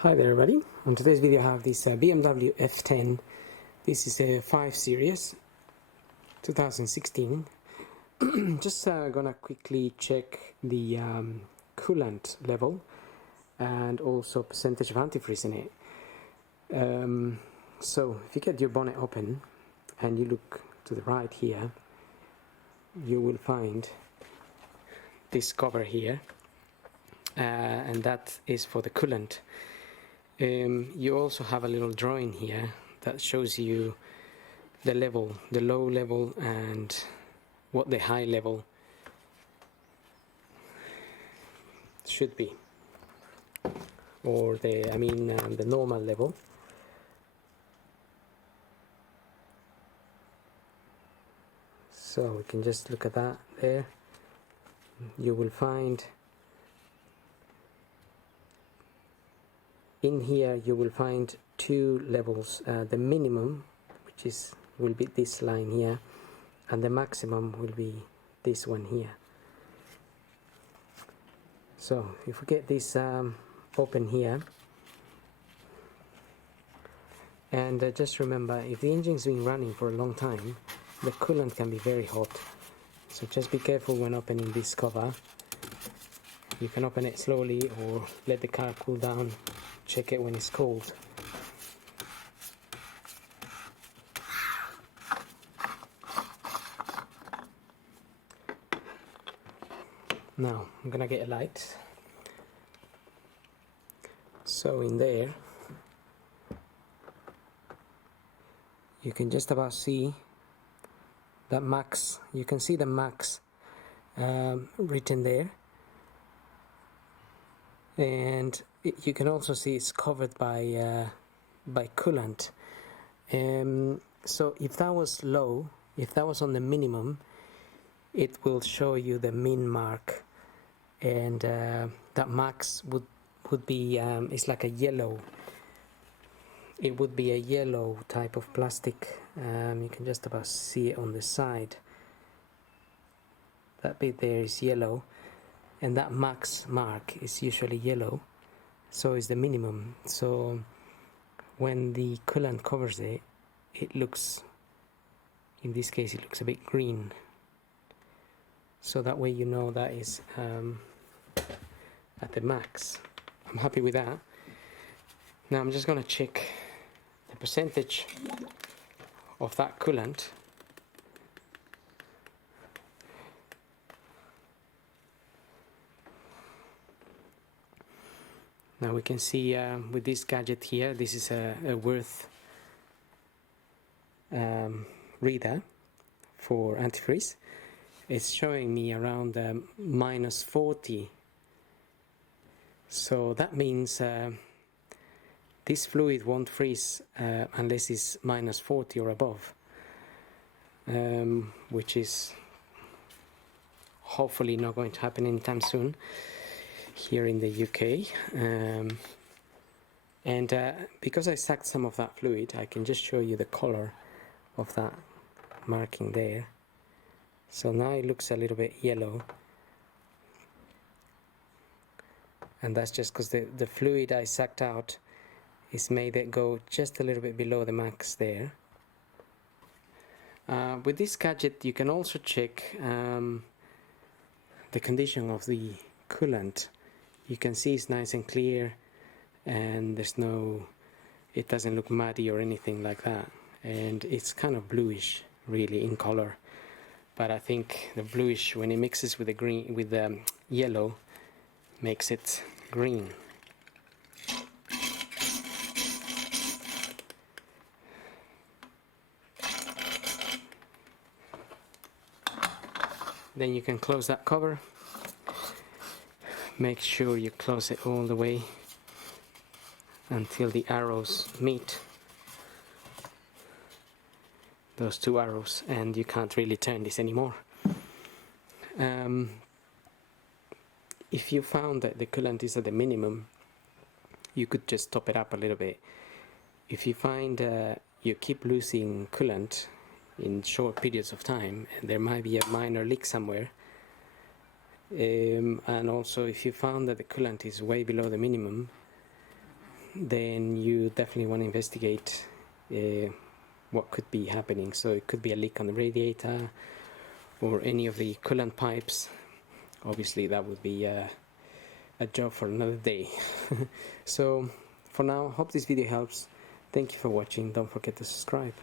Hi there everybody. On today's video I have this BMW F10. This is a 5 Series 2016. Just gonna quickly check the coolant level and also percentage of antifreeze in it. So if you get your bonnet open and you look to the right here, you will find this cover here, and that is for the coolant. You also have a little drawing here that shows you the level, the low level and what the high level should be, or the normal level. So we can just look at that there. You will find in here two levels, the minimum, which will be this line here, and the maximum will be this one here. So if we get this open here, and just remember, if the engine's been running for a long time, the coolant can be very hot, so just be careful when opening this cover. You can open it slowly or let the car cool down. Check it when it's cold. Now I'm gonna get a light. So in there you can just about see that max. You can see the max written there, and you can also see it's covered by coolant. So if that was low, if that was on the minimum, it will show you the min mark, and that max would be it's like a yellow. It would be a yellow type of plastic. You can just about see it on the side. That bit there is yellow, and that max mark is usually yellow, so is the minimum. So when the coolant covers it, it looks, in this case it looks a bit green, so that way you know that is at the max. I'm happy with that. Now I'm just going to check the percentage of that coolant. Now we can see with this gadget here, this is a worth reader for antifreeze. It's showing me around -40. So that means this fluid won't freeze unless it's -40 or above, which is hopefully not going to happen anytime soon here in the UK. And because I sucked some of that fluid, I can just show you the color of that marking there. So now it looks a little bit yellow, and that's just because the fluid I sucked out is made it go just a little bit below the max there. With this gadget you can also check the condition of the coolant. You can see it's nice and clear, and it doesn't look muddy or anything like that, and it's kind of bluish really in color, but I think the bluish, when it mixes with the green, with the yellow, makes it green. Then you can close that cover. Make sure you close it all the way until the arrows meet, those two arrows, and you can't really turn this anymore. If you found that the coolant is at the minimum, you could just top it up a little bit. If you find you keep losing coolant in short periods of time, and there might be a minor leak somewhere, and also if you found that the coolant is way below the minimum, then you definitely want to investigate what could be happening. So it could be a leak on the radiator or any of the coolant pipes. Obviously that would be a job for another day. So for now, hope this video helps. Thank you for watching. Don't forget to subscribe.